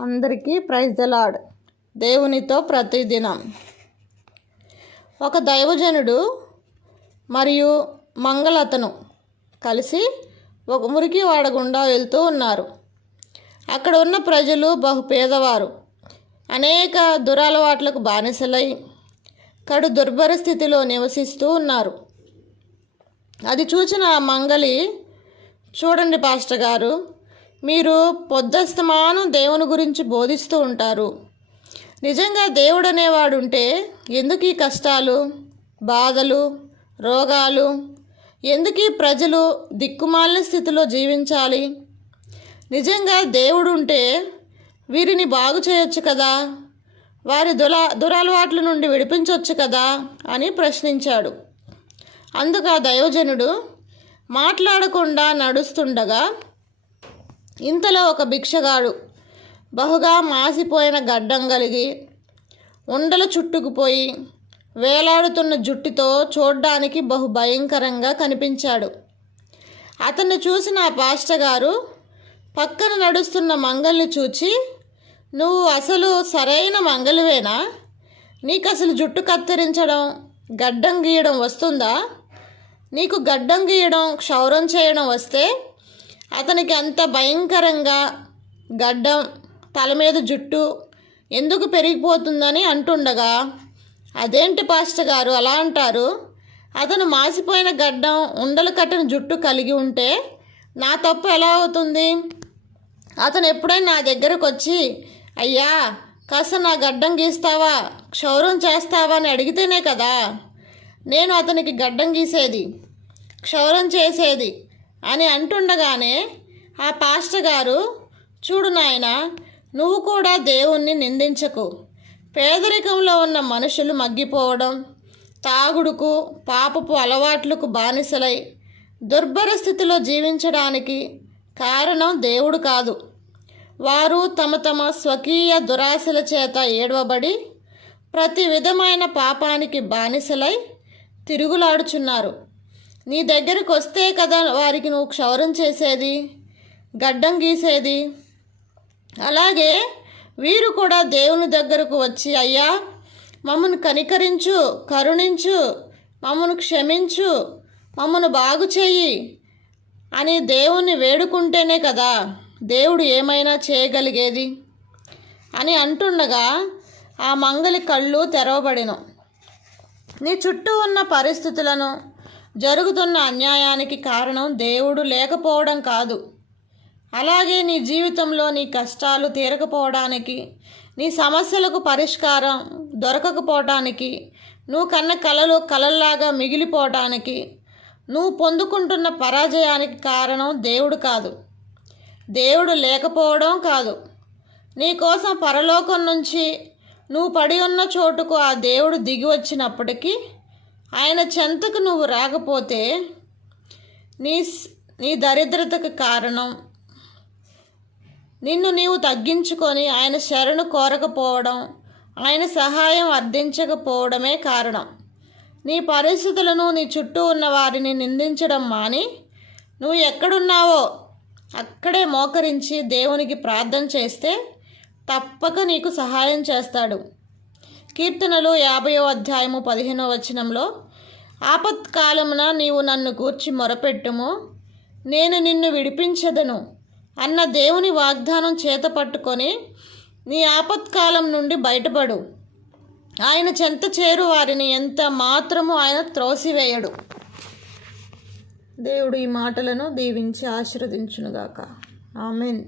అందరికీ praise the Lord దేవునితో ప్రతిదినం. ఒక దైవజనుడు మరియు మంగళతను కలిసి ఒక మురికి వాడగుండా వెళ్తూ ఉన్నారు. అక్కడ ఉన్న ప్రజలు బహు పేదవారు. అనేక దురలవాట్లకు బానిసలై కడు దుర్భర స్థితిలో నివసిస్తూ ఉన్నారు. అది చూసిన మంగళి మంగలి చూడండి పాస్టర్ గారు మీరు పొద్దస్తమానం దేవుని గురించి బోధిస్తూ ఉంటారు. నిజంగా దేవుడు అనేవాడు ఉంటే ఎందుకు ఈ కష్టాలు బాధలు రోగాలు? ఎందుకు ఈ ప్రజలు దిక్కుమాలిన స్థితిలో జీవించాలి? నిజంగా దేవుడు ఉంటే వీరిని బాగు చేయొచ్చు కదా? వారి దురా దురలవాట్ల నుండి విడిపించవచ్చు కదా? అని ప్రశ్నించాడు. అందుకు ఆ దైవజనుడు మాట్లాడకుండా నడుస్తుండగా ఇంతలో ఒక భిక్షగాడు బహుగా మాసిపోయిన గడ్డం కలిగి ఉండలు చుట్టుకుపోయి వేలాడుతున్న జుట్టుతో చూడ్డానికి బహు భయంకరంగా కనిపించాడు. అతన్ని చూసిన ఆ పాస్టర్ గారు పక్కన నడుస్తున్న మంగల్ని చూచి నువ్వు అసలు సరైన మంగలివేనా? నీకు అసలు జుట్టు కత్తిరించడం గడ్డం గీయడం వస్తుందా? నీకు గడ్డం గీయడం క్షౌరం చేయడం వస్తే అతనికి అంత భయంకరంగా గడ్డం తల మీద జుట్టు ఎందుకు పెరిగిపోతుందని అంటుండగా అదేంటి పాస్టర్ గారు అలా అంటారు? అతను మాసిపోయిన గడ్డం ఉండలు కట్టిన జుట్టు కలిగి ఉంటే నా తప్పు ఎలా అవుతుంది? అతను ఎప్పుడైనా నా దగ్గరకు వచ్చి అయ్యా కాస్త నా గడ్డం గీస్తావా? క్షౌరం చేస్తావా? అని అడిగితేనే కదా నేను అతనికి గడ్డం గీసేది క్షౌరం చేసేది. అని అంటుండగానే ఆ పాస్టర్ గారు చూడు నాయన నువ్వు కూడా దేవుణ్ణి నిందించకు. పేదరికంలో ఉన్న మనుషులు మగ్గిపోవడం తాగుడుకు పాపపు అలవాట్లకు బానిసలై దుర్భర స్థితిలో జీవించడానికి కారణం దేవుడు కాదు. వారు తమ తమ స్వకీయ దురాశల చేత ఏడవబడి ప్రతి విధమైన పాపానికి బానిసలై తిరుగులాడుచున్నారు. నీ దగ్గరకు వస్తే కదా వారికి నువ్వు క్షౌరం చేసేది గడ్డం గీసేది. అలాగే వీరు కూడా దేవుని దగ్గరకు వచ్చి అయ్యా మమ్మను కనికరించు కరుణించు మమ్మను క్షమించు మమ్మను బాగు చేయి అని దేవుణ్ణి వేడుకుంటేనే కదా దేవుడు ఏమైనా చేయగలిగేది అని అంటుండగా ఆ మంగలి కళ్ళు తెరవబడిను. నీ చుట్టూ ఉన్న పరిస్థితులను జరుగుతున్న అన్యాయానికి కారణం దేవుడు లేకపోవడం కాదు. అలాగే నీ జీవితంలో నీ కష్టాలు తీరకపోవడానికి నీ సమస్యలకు పరిష్కారం దొరకకపోవటానికి నువ్వు కన్న కలలు కలల్లాగా మిగిలిపోవటానికి నువ్వు పొందుకుంటున్న పరాజయానికి కారణం దేవుడు కాదు. దేవుడు లేకపోవడం కాదు. నీకోసం పరలోకం నుంచి నువ్వు పడి ఉన్న చోటుకు ఆ దేవుడు దిగి వచ్చినప్పటికీ ఆయన చెంతకు నువ్వు రాకపోతే నీ నీ దరిద్రతకు కారణం. నిన్ను నీవు తగ్గించుకొని ఆయన శరణు కోరకపోవడం ఆయన సహాయం అర్థించకపోవడమే కారణం. నీ పరిస్థితులను నీ చుట్టూ ఉన్న వారిని నిందించడం మాని నువ్వు ఎక్కడున్నావో అక్కడే మోకరించి దేవునికి ప్రార్థన చేస్తే తప్పక నీకు సహాయం చేస్తాడు. కీర్తనలు యాభయో అధ్యాయము పదిహేనో వచనంలో ఆపత్కాలమున నీవు నన్ను కూర్చి మొరపెట్టుము. నేను నిన్ను విడిపించదను అన్న దేవుని వాగ్దానం చేత పట్టుకొని నీ ఆపత్కాలం నుండి బయటపడు. ఆయన చెంత చేరు వారిని ఎంత మాత్రము ఆయన త్రోసివేయడు. దేవుడు ఈ మాటలను దీవించి ఆశీర్వదించునుగాక. ఆమెన్.